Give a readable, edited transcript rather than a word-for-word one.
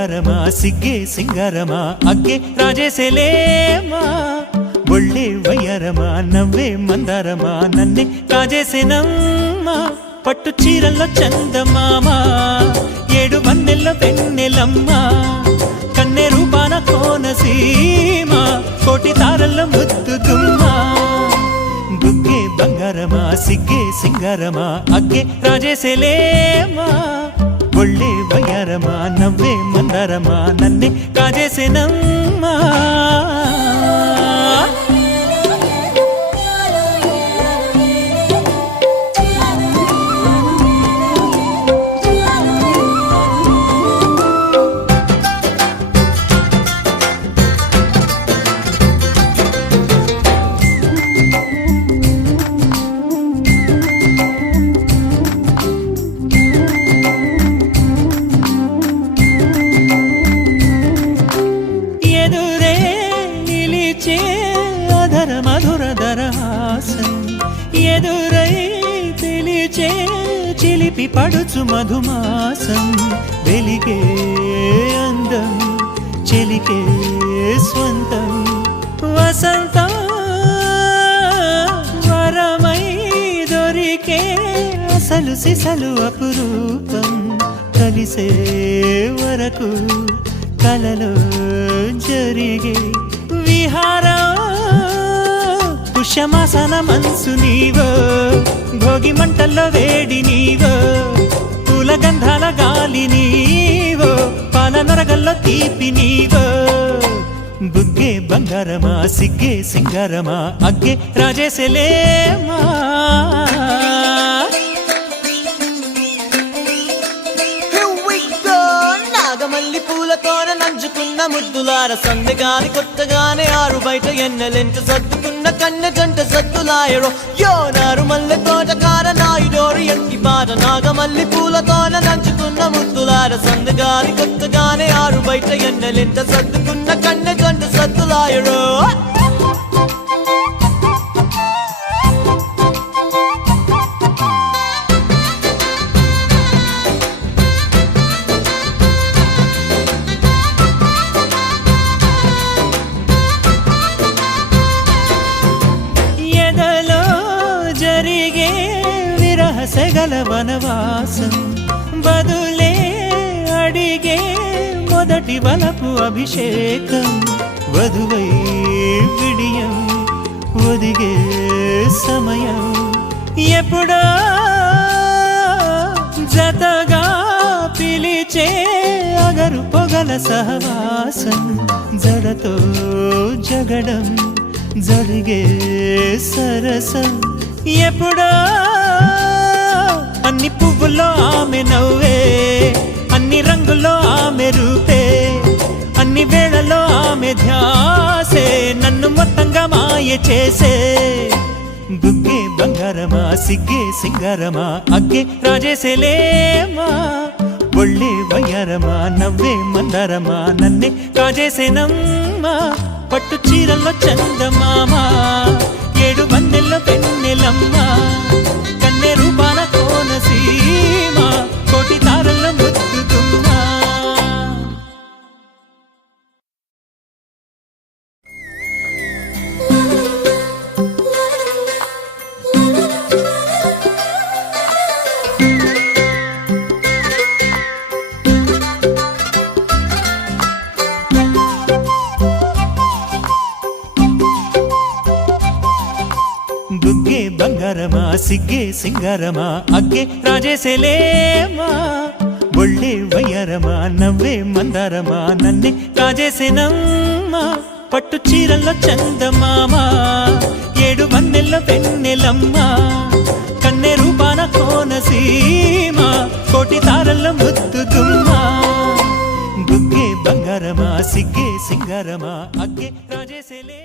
బంగారమా సిగ్గే సింగారమా అగ్గే రాజేసేలేమా ఒళ్ళే వయ్యారమా నవ్వే మందారమా నన్నే కాజేసేనమ్మా పట్టు చీరల్లో చందమామా ఏడు వన్నెల్లో వెన్నెలమ్మా కన్నె రూపాన కోనసీమ కోటి తారల్లో ముద్దుగుమ్మా బుగ్గే బంగారమా సిగ్గే సింగారమా అగ్గే రాజేసేలేమా ఒళ్ళే వయ్యారమా నవ్వే మందారమా నన్నే కాజేసేనమ్మా ఎదురై పిలిచే చిలిపి పడుచు మధుమాసం వెలిగే అందం చెలికే స్వంతం వసంతం వరమై దొరికే అసలు సిసలు అపురూపం కలిసే వరకు కలలో జరిగే విహారం పుష్యమాసన మనసు నీవో భోగి మంటల్లో వేడి నీవో పూల గంధాల గాలి నీవో పాల నరగల్లో తీపి నీవో బుగ్గే బంగారమా సిగ్గే సింగారమా అగ్గే రాజేసేలేమా నాగమల్లి పూలతోన నంచుకున్న ముద్దులార సందెగాని కొత్తగానే ఆరు బయట ఎన్నెలెంట సర్దుకున్న కన్న జంట సద్దులాయరో యో నారు మల్లె తోటకార నాయుడోరు ఎంటి పాట నాగమల్లి పూలతోన నంచుకున్న ముద్దులార సందెగాని కొత్తగానే ఆరు బయట ఎన్నెలెంట సర్దుకున్న కన్న జంట సద్దులాయరో సెగల వనవాసం బదులే అడిగే మొదటి వలపు అభిషేకం వధువై విడియం ఒదిగే సమయం ఎప్పుడో జతగా పిలిచే అగరు పొగల సహవాసం జడతో జగడం జరిగే సరసం ఎప్పుడో అన్ని పువ్వుల్లో ఆమె నవ్వే అన్ని రంగుల్లో ఆమె రూపే అన్ని వేళల్లో ఆమె ధ్యాసే నన్ను మొత్తంగా మాయ చేసే బుగ్గే బంగారమా సిగ్గే సింగారమా అగ్గే రాజేసేలేమా ఒళ్ళే వయ్యారమా నవ్వే మందారమా నన్నే కాజేసేనమ్మా పట్టు చీరల్లో చందమామా ఏడు వన్నెల్లో వెన్నెలమ్మా కన్నె రూపాన కోనసీమ కోటి తారల్లో ముద్దుగుమ్మా బుగ్గే బంగారమా సిగ్గే సింగారమా అగ్గే రాజేసేలేమా ఒళ్ళే వయ్యారమా నవ్వే మందారమా నన్నే కాజేసేనమ్మా పట్టు చీరల్లో చందమామా ఏడు వన్నెల్లో వెన్నెలమ్మా కన్నె రూపాన కోనసీమ కోటి తారల్లో ముద్దుగుమ్మా బుగ్గే బంగారమా సిగ్గే సింగారమా అగ్గే రాజేసేలే